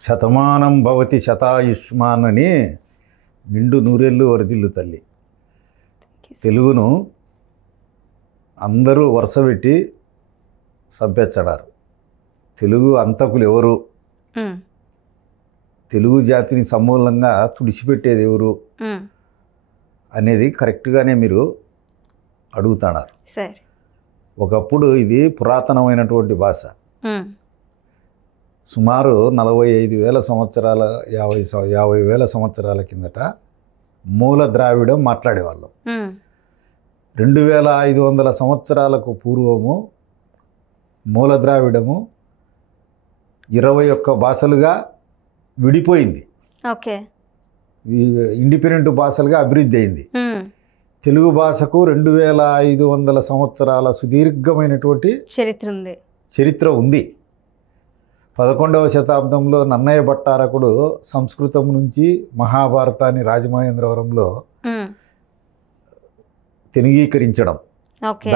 శతమానం భవతి శతాయుష్మాన్ అని నిండు నూరేళ్ళు వరదిల్లు తల్లి. తెలుగును అందరూ వరుసపెట్టి సభ్యచ్చడారు. తెలుగు అంతకులు ఎవరు, తెలుగు జాతిని సమూలంగా తుడిచిపెట్టేది ఎవరు అనేది కరెక్ట్గానే మీరు అడుగుతున్నారు. ఒకప్పుడు ఇది పురాతనమైనటువంటి భాష. సుమారు 45,000 సంవత్సరాల 50,000 సంవత్సరాల కిందట మూల ద్రావిడం మాట్లాడేవాళ్ళం. 2,500 సంవత్సరాలకు పూర్వము మూల ద్రావిడము 21 భాషలుగా విడిపోయింది. ఇండిపెండెంట్ భాషలుగా అభివృద్ధి అయింది. తెలుగు భాషకు 2,500 సంవత్సరాల సుదీర్ఘమైనటువంటి చరిత్ర ఉంది. 11వ శతాబ్దంలో నన్నయ్య భట్టారకుడు సంస్కృతం నుంచి మహాభారతాన్ని రాజమహేంద్రవరంలో తెలుగీకరించడం.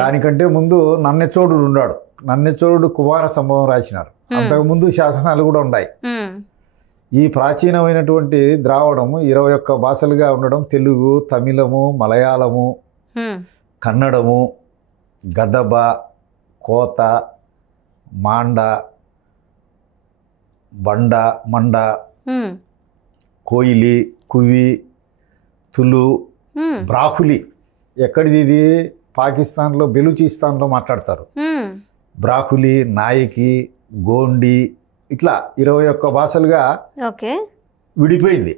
దానికంటే ముందు నన్నెచోడుడు ఉన్నాడు. నన్నెచోడుడు కుమార సంభవం రాసినారు. అంతకుముందు శాసనాలు కూడా ఉన్నాయి. ఈ ప్రాచీనమైనటువంటి ద్రావిడము 21 భాషలుగా ఉండడం తెలుగు, తమిళము, మలయాళము, కన్నడము, గదబ, కోత, మాండ, బండ, మండ, కోయిలి, కువి, తులు, బ్రాహులి. ఎక్కడిది ఇది? పాకిస్తాన్లో బెలూచిస్తాన్లో మాట్లాడతారు. బ్రాహులి, నాయకి, గోండి, ఇట్లా 21 భాషలుగా విడిపోయింది.